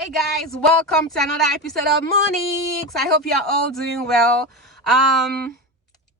Hey guys, welcome to another episode of Monix. I hope you're all doing well.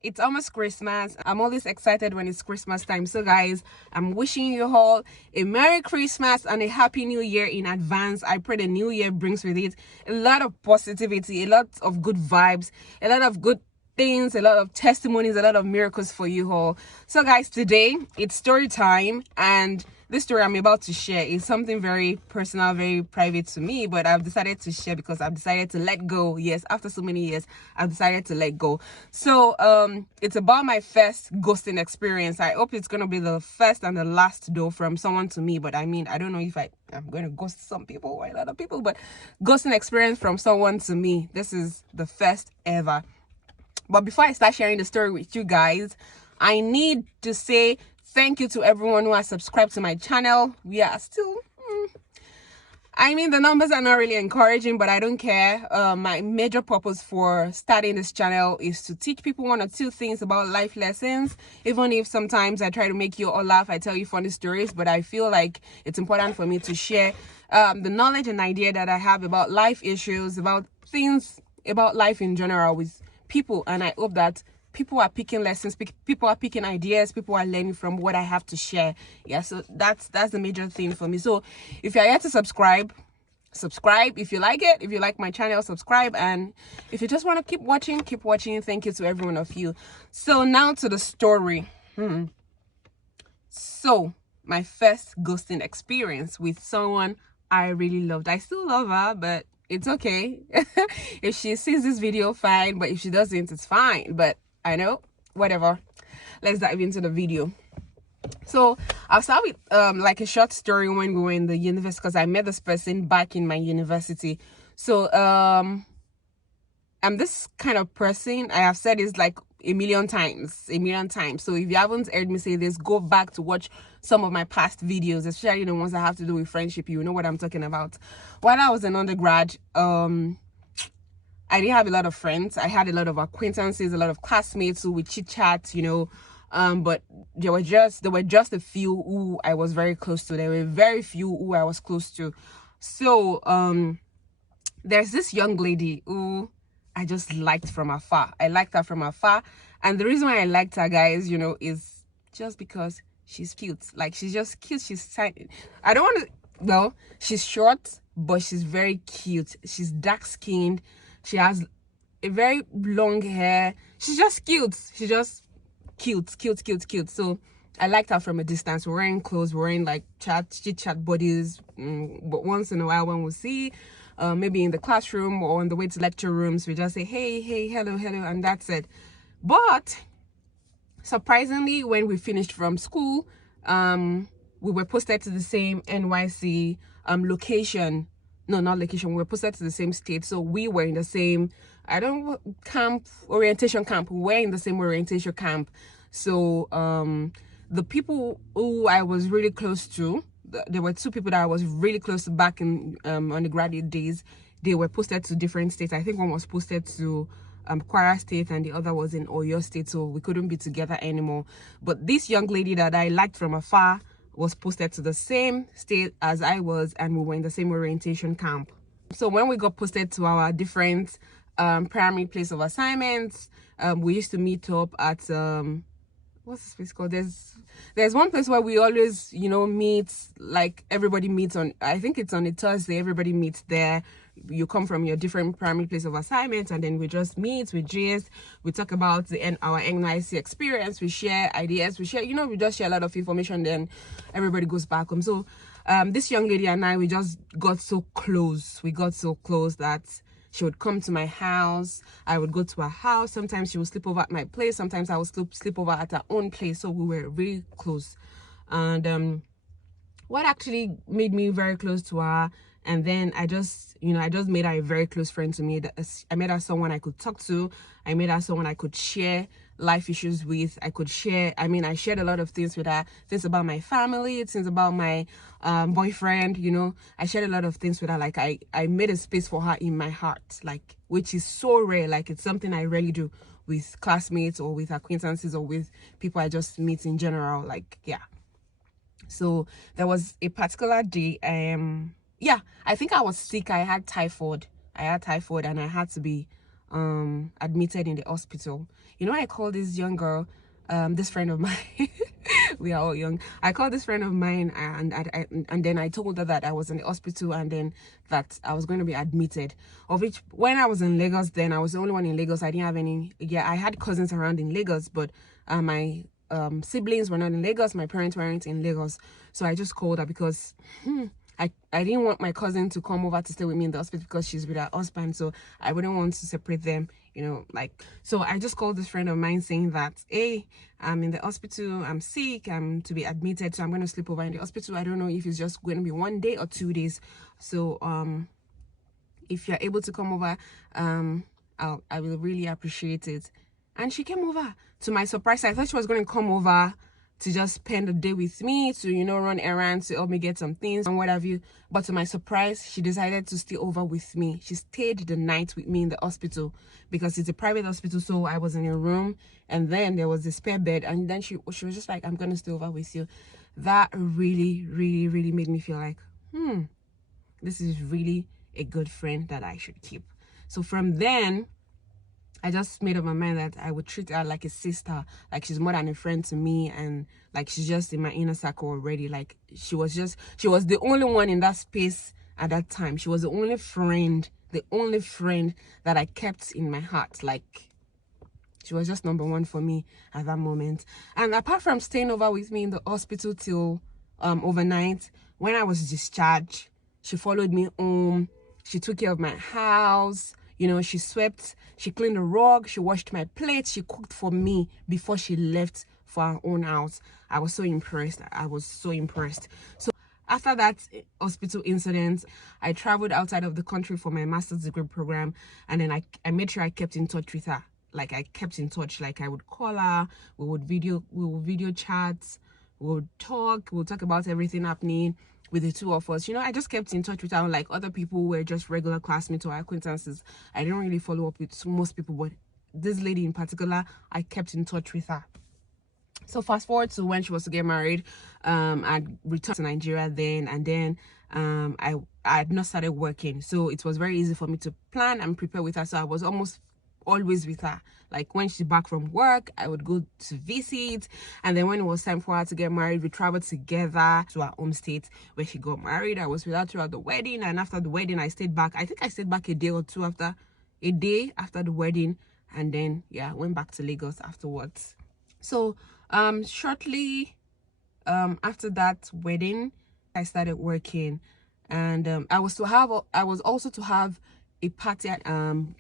It's almost Christmas. I'm always excited when it's Christmas time. So guys, I'm wishing you all a Merry Christmas and a Happy New Year in advance. I pray the new year brings with it a lot of positivity, a lot of good vibes, a lot of good things, a lot of testimonies, a lot of miracles for you all. So guys, today it's story time, and this story I'm about to share is something very personal, very private to me, but I've decided to share because I've decided to let go. Yes, after so many years, I've decided to let go. So it's about my first ghosting experience. I hope it's gonna be the first and the last though from someone to me, but I mean, I don't know if I'm going to ghost some people or a lot of people, but ghosting experience from someone to me. This is the first ever. But before I start sharing the story with you guys, I need to say thank you to everyone who has subscribed to my channel. We are still, I mean, the numbers are not really encouraging, but I don't care. My major purpose for starting this channel is to teach people one or two things about life lessons. Even if sometimes I try to make you all laugh, I tell you funny stories, but I feel like it's important for me to share the knowledge and idea that I have about life issues, about things, about life in general with people. And I hope that people are picking lessons, people are picking ideas, people are learning from what I have to share. Yeah, so that's the major thing for me. So if you're yet to subscribe if you like it. If you like my channel, subscribe. And if you just want to keep watching. Thank you to every one of you. So now to the story. So my first ghosting experience with someone I really loved. I still love her, but it's okay. If she sees this video, fine, but if she doesn't, it's fine. But I know, whatever. Let's dive into the video. So I'll start with like a short story when we were in the university, because I met this person back in my university. So I'm this kind of person. I have said this like a million times. So if you haven't heard me say this, go back to watch some of my past videos, especially the ones that have to do with friendship. You know what I'm talking about. While I was an undergrad, I didn't have a lot of friends. I had a lot of acquaintances, a lot of classmates who would chit chat, you know. But there were just a few who I was very close to. There were very few who I was close to. So there's this young lady who I just liked from afar. I liked her from afar. And the reason why I liked her, guys, you know, is just because she's cute. Like, she's just cute. She's tiny. I don't want to, well, she's short, but she's very cute. She's dark skinned. She has a very long hair. She's just cute. She's just cute. So I liked her from a distance. We're wearing clothes, we're wearing like chit chat buddies. But once in a while, when we see, maybe in the classroom or on the way to lecture rooms, we just say, hey, hello, and that's it. But surprisingly, when we finished from school, we were posted to the same NYC location. No, not location. We were posted to the same state. So we were in the same, orientation camp. We were in the same orientation camp. So the people who I was really close to, there were two people that I was really close to back in undergraduate days. They were posted to different states. I think one was posted to Kwara State and the other was in Oyo State, so we couldn't be together anymore. But this young lady that I liked from afar was posted to the same state as I was, and we were in the same orientation camp. So when we got posted to our different primary place of assignments, we used to meet up at what's this place called? There's one place where we always, you know, meet, like everybody meets on, I think it's on a Thursday, everybody meets there. You come from your different primary place of assignment, and then we just meet, we gist, we talk about our NYC experience, we share ideas, we share, you know, we just share a lot of information, then everybody goes back home. So this young lady and I, we just got so close. We got so close that she would come to my house, I would go to her house. Sometimes she would sleep over at my place, sometimes I would sleep over at her own place. So we were really close. And what actually made me very close to her, and then I just made her a very close friend to me. I made her someone I could talk to. I made her someone I could share life issues with. I shared a lot of things with her, things about my family, things about my boyfriend, you know. I shared a lot of things with her. Like I made a space for her in my heart, like, which is so rare. Like, it's something I rarely do with classmates or with acquaintances or with people I just meet in general. Like, yeah. So there was a particular day, yeah, I think I was sick. I had typhoid. And I had to be admitted in the hospital. You know, I called this young girl, this friend of mine. We are all young. I called this friend of mine, and then I told her that I was in the hospital, and then that I was going to be admitted. Of which, when I was in Lagos, then I was the only one in Lagos. I didn't have any. Yeah, I had cousins around in Lagos, but my siblings were not in Lagos. My parents weren't in Lagos. So I just called her because I didn't want my cousin to come over to stay with me in the hospital because she's with her husband. So I wouldn't want to separate them, you know, like. So I just called this friend of mine saying that, hey, I'm in the hospital, I'm sick, I'm to be admitted, so I'm going to sleep over in the hospital. I don't know if it's just going to be 1 day or 2 days. So if you're able to come over, I will really appreciate it. And she came over. To my surprise, I thought she was going to come over to just spend the day with me, to, you know, run errands, to help me get some things and what have you. But to my surprise, she decided to stay over with me. She stayed the night with me in the hospital because it's a private hospital. So I was in a room, and then there was a spare bed, and then she was just like, I'm gonna stay over with you. That really, really, really made me feel like, this is really a good friend that I should keep. So from then, I just made up my mind that I would treat her like a sister, like she's more than a friend to me, and like she's just in my inner circle already. Like she was the only one in that space at that time. She was the only friend that I kept in my heart. Like she was just number one for me at that moment. And apart from staying over with me in the hospital till overnight, when I was discharged, she followed me home. She took care of my house. You know, she swept, she cleaned the rug, she washed my plates, she cooked for me before she left for her own house. I was so impressed. So after that hospital incident, I traveled outside of the country for my master's degree program, and then I made sure I kept in touch with her. Like I kept in touch, like I would call her, we would video chat, we would talk about everything happening with the two of us. You know, I just kept in touch with her. Like other people were just regular classmates or acquaintances. I didn't really follow up with most people, but this lady in particular, I kept in touch with her. So fast forward to when she was to get married, I returned to Nigeria then, and then I had not started working, so it was very easy for me to plan and prepare with her. So I was almost always with her. Like when she's back from work, I would go to visit, and then when it was time for her to get married, we traveled together to her home state where she got married. I was with her throughout the wedding, and after the wedding I stayed back. I think I stayed back a day after the wedding, and then yeah, went back to Lagos afterwards. So shortly after that wedding, I started working, and I was also to have a party at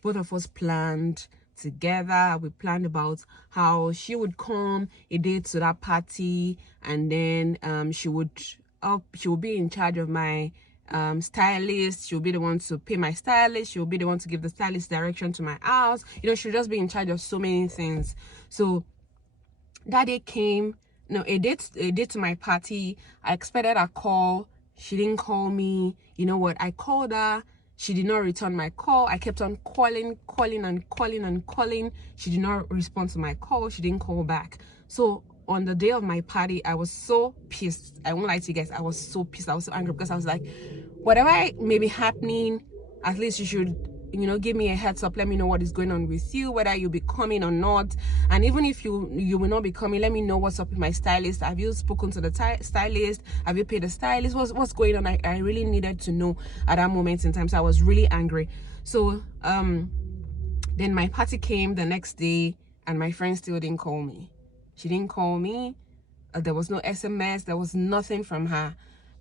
both of us planned together. We planned about how she would come a day to that party, and then she would be in charge of my stylist. She'll be the one to pay my stylist. She'll be the one to give the stylist direction to my house. You know, she'll just be in charge of so many things. So that day came, no, a date to my party. I expected a call. She didn't call me. You know what? I called her. She did not return my call. I kept on calling. She did not respond to my call. She didn't call back. So on the day of my party, I was so pissed. I won't lie to you guys. I was so pissed. I was so angry because I was like, whatever may be happening, at least you should, you know, give me a heads up. Let me know what is going on with you, whether you'll be coming or not. And even if you will not be coming, let me know what's up with my stylist. Have you spoken to the stylist? Have you paid the stylist? What's going on? I really needed to know at that moment in time. So I was really angry. So then my party came the next day, and my friend still didn't call me. She didn't call me. There was no SMS. There was nothing from her.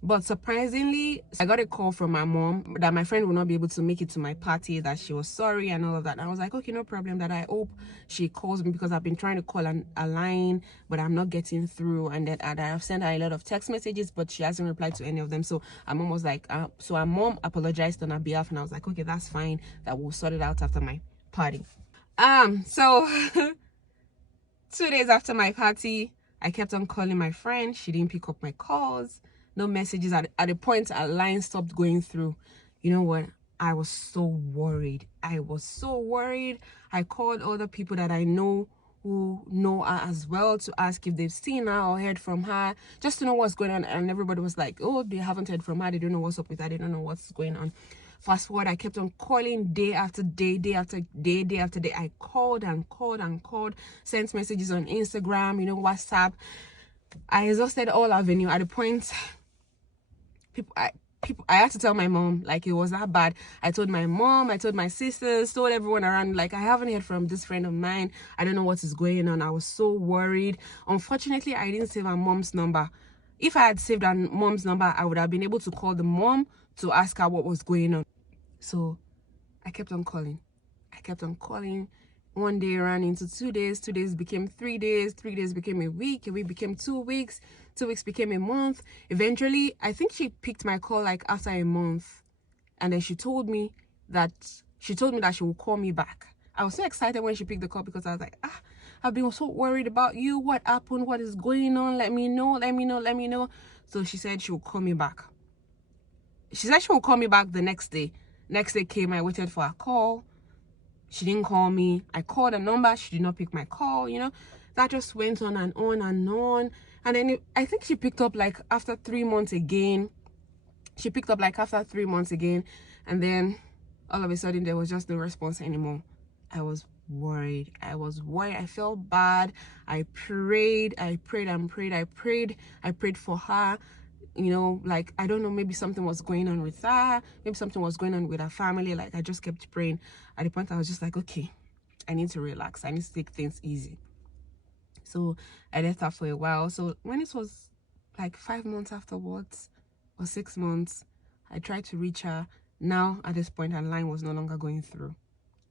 But surprisingly, I got a call from my mom that my friend would not be able to make it to my party, that she was sorry and all of that. And I was like, okay, no problem, that I hope she calls me, because I've been trying to call a line, but I'm not getting through. And then I've sent her a lot of text messages, but she hasn't replied to any of them. So I'm almost like, so our mom apologized on her behalf, and I was like, okay, that's fine, that we'll sort it out after my party. So 2 days after my party, I kept on calling my friend. She didn't pick up my calls. No messages. At a point, a line stopped going through. You know what? I was so worried. I called other people that I know who know her as well to ask if they've seen her or heard from her, just to know what's going on. And everybody was like, oh, they haven't heard from her, they don't know what's up with her, they don't know what's going on. Fast forward, I kept on calling day after day, day after day, day after day. I called and called and called, sent messages on Instagram, you know, WhatsApp. I exhausted all avenue. At the point, I had to tell my mom, like, it was that bad. I told my mom, I told my sisters, told everyone around, like, I haven't heard from this friend of mine, I don't know what is going on. I was so worried. Unfortunately, I didn't save her mom's number. If I had saved her mom's number, I would have been able to call the mom to ask her what was going on. So I kept on calling. I kept on calling. One day ran into 2 days, 2 days became 3 days, 3 days became a week became 2 weeks, 2 weeks became a month. Eventually, I think she picked my call like after a month, and then she told me that she would call me back. I was so excited when she picked the call because I was like, I've been so worried about you. What happened? What is going on? Let me know, let me know, let me know. So she said she would call me back. She said she would call me back the next day. Next day came, I waited for a call. She didn't call me. I called a number, she did not pick my call. You know, that just went on and on and on. And then I think she picked up like after 3 months again. She picked up like after 3 months again. And then all of a sudden there was just no response anymore. I was worried. I was worried. I felt bad. I prayed and prayed. I prayed for her. You know, like, I don't know, maybe something was going on with her, maybe something was going on with her family. Like, I just kept praying. At the point I was just like, okay, I need to relax, I need to take things easy. So I left her for a while. So when it was like 5 months afterwards or 6 months, I tried to reach her. Now at this point her line was no longer going through.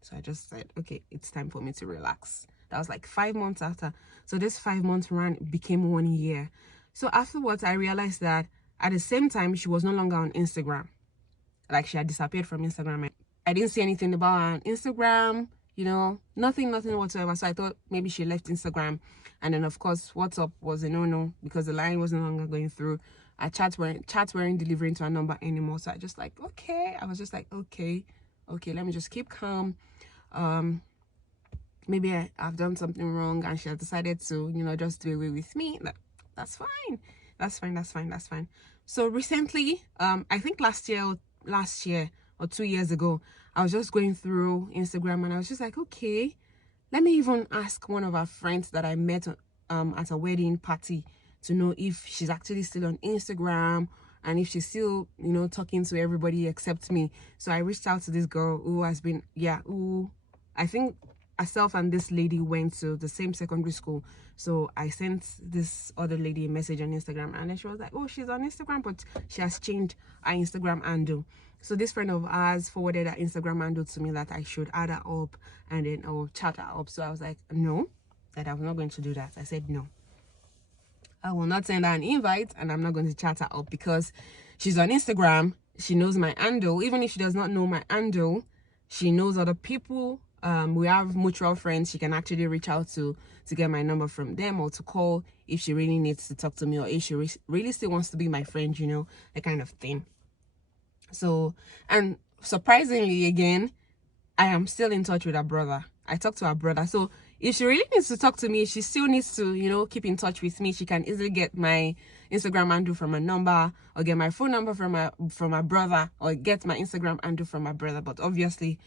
So I just said, okay, it's time for me to relax. That was like 5 months after. So this 5 months became 1 year. So afterwards, I realized that at the same time, she was no longer on Instagram. Like, she had disappeared from Instagram. I didn't see anything about her on Instagram, you know, nothing whatsoever. So I thought maybe she left Instagram. And then, of course, WhatsApp was a no-no because the line was no longer going through. Our chats weren't delivering to her number anymore. So I was just like, okay, let me just keep calm. Maybe I've done something wrong and she has decided to, you know, just do away with me. That's fine. So recently, I think last year or 2 years ago, I was just going through Instagram and I was just like, okay, let me even ask one of our friends that I met at a wedding party to know if she's actually still on Instagram and if she's still, you know, talking to everybody except me. So I reached out to this girl who has been, I think herself and this lady went to the same secondary school. So I sent this other lady a message on Instagram, and then she was like, oh, she's on Instagram, but she has changed her Instagram handle. So this friend of ours forwarded her Instagram handle to me that I should add her up and then I'll chat her up. So I was like, no, that I'm not going to do that. I said no, I will not send her an invite and I'm not going to chat her up because she's on Instagram. She knows my handle. Even if she does not know my handle, she knows other people. We have mutual friends she can actually reach out to get my number from them, or to call if she really needs to talk to me, or if she really still wants to be my friend, you know, that kind of thing. So, and surprisingly again, I am still in touch with her brother. I talk to her brother. So if she really needs to talk to me, she still needs to, you know, keep in touch with me. She can easily get my Instagram handle from a number, or get my phone number from my brother, or get my Instagram handle from my brother. But obviously,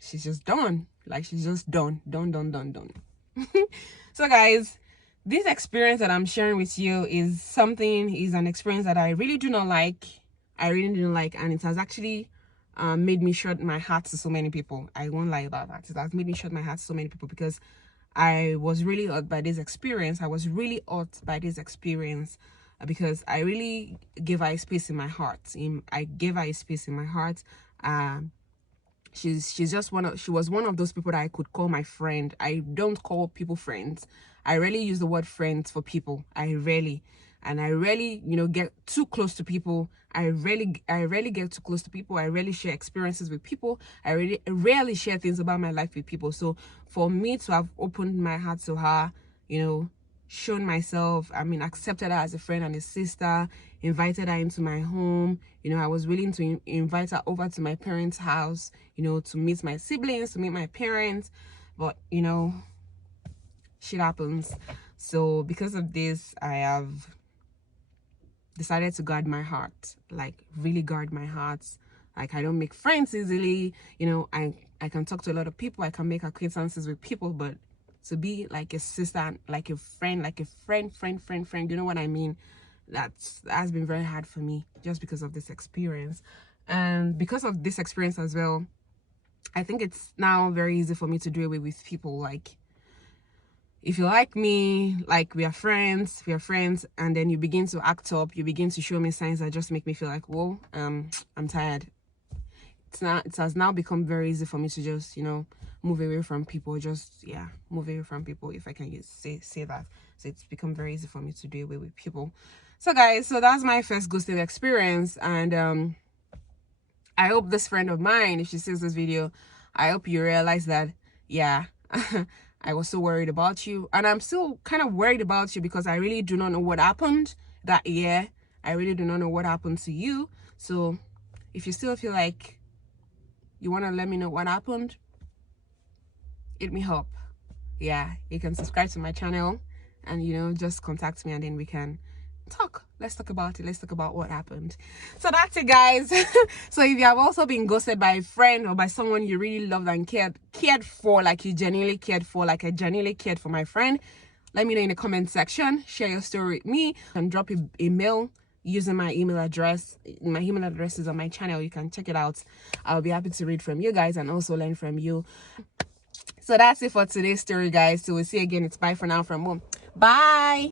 she's just done. Like, she's just done. So guys, this experience that I'm sharing with you is an experience that I really do not like. And it has actually made me shut my heart to so many people. I won't lie about that. It has made me shut my heart to so many people because I was really hurt by this experience. Because I really gave her a space in my heart. She was one of those people that I could call my friend. I don't call people friends. I rarely use the word friends for people. I rarely, you know, get too close to people. I rarely get too close to people. I rarely share experiences with people. I rarely share things about my life with people. So for me to have opened my heart to her, you know, shown myself, accepted her as a friend and a sister, invited her into my home, you know, I was willing to invite her over to my parents' house, you know, to meet my siblings, to meet my parents. But, you know, shit happens. So because of this, I have decided to guard my heart, like really guard my heart. Like I don't make friends easily, you know. I can talk to a lot of people, I can make acquaintances with people, but to be like a sister, like a friend, friend, you know what I mean? That has been very hard for me just because of this experience. And because of this experience as well, I think it's now very easy for me to do away with people. Like if you like me, like we are friends, and then you begin to act up, you begin to show me signs that just make me feel like, whoa, I'm tired. It has now become very easy for me to just, you know, move away from people. Move away from people, if I can say that. So it's become very easy for me to do away with people. So guys, so that's my first ghosting experience, and I hope this friend of mine, if she sees this video, I hope you realize that, yeah, I was so worried about you, and I'm still kind of worried about you because I really do not know what happened that year. I really do not know what happened to you. So if you still feel like you want to let me know what happened, hit me up. Yeah, you can subscribe to my channel and, you know, just contact me and then we can talk. Let's talk about it. Let's talk about what happened. So that's it, guys. So if you have also been ghosted by a friend or by someone you really loved and cared for, like you genuinely cared for, like I genuinely cared for my friend, let me know in the comment section. Share your story with me and drop a mail using my email address. My email address is on my channel. You can check it out. I'll be happy to read from you guys and also learn from you. So that's it for today's story, guys. So we'll see you again. It's bye for now from home. Bye.